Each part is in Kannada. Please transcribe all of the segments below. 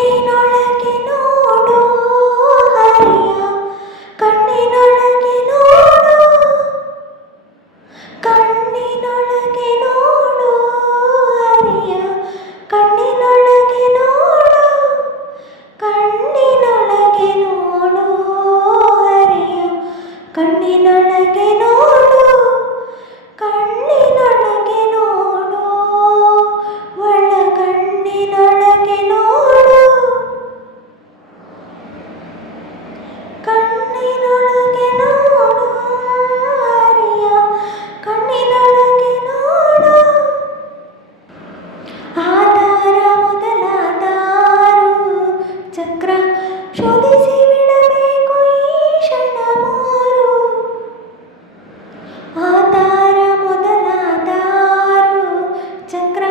ಕಣ್ಣಿನೊಳಗೆ ನೋಡು ಹರಿಯ, ಕಣ್ಣಿನೊಳಗೆ ನೋಡು, ಕಣ್ಣಿನೊಳಗೆ ನೋಡು ಹರಿಯ, ಕಣ್ಣಿನೊಳಗೆ ನೋಡು, ಕಣ್ಣಿನೊಳಗೆ ನೋಡು ಹರಿಯ, ಕಣ್ಣಿನೊಳಗೆ ನೋಡು, ಕಣ್ಣಿನೊಳಗೆ ನೋಡು, ಒಳಗಣ್ಣಿನೊಳಗೆ ನೋಡು, ಕಣ್ಣಿನೊಳಗೆ ನೋಡು ಹರಿಯ, ಕಣ್ಣಿನೊಳಗೆ ನೋಡು. ಆಧಾರ ಮೊದಲಾದಾರು ಚಕ್ರ ಶೋಧಿಸಿ ಬಿಡಬೇಕು ಈ ಕ್ಷಣ ಮೂರು. ಆಧಾರ ಮೊದಲಾದಾರು ಚಕ್ರ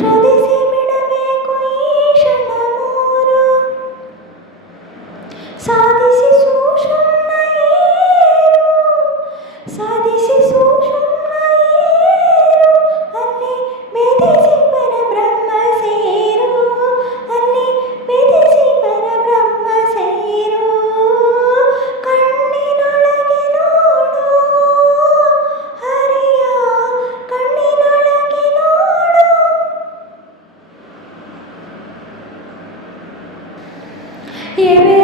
ಶೋಧಿಸಿ ಬಿಡಬೇಕು ಈ ಕ್ಷಣ ಮೂರು. ಸಾಧಿಸಿ ಸುಷುಮ್ನ ಏರು, ಸಾಧಿಸಿ ಸುಷುಮ್ನ ಏರು, ಅಲ್ಲಿ ಭೇದಿಸಿ ಪರಬ್ರಹ್ಮ ಸೇರು, ಅಲ್ಲಿ ಭೇದಿಸಿ ಪರಬ್ರಹ್ಮ ಸೇರು. ಕಣ್ಣಿನೊಳಗೆ ನೋಡು ಹರಿಯ, ಕಣ್ಣಿನೊಳಗೆ ನೋಡು. ಎವೆ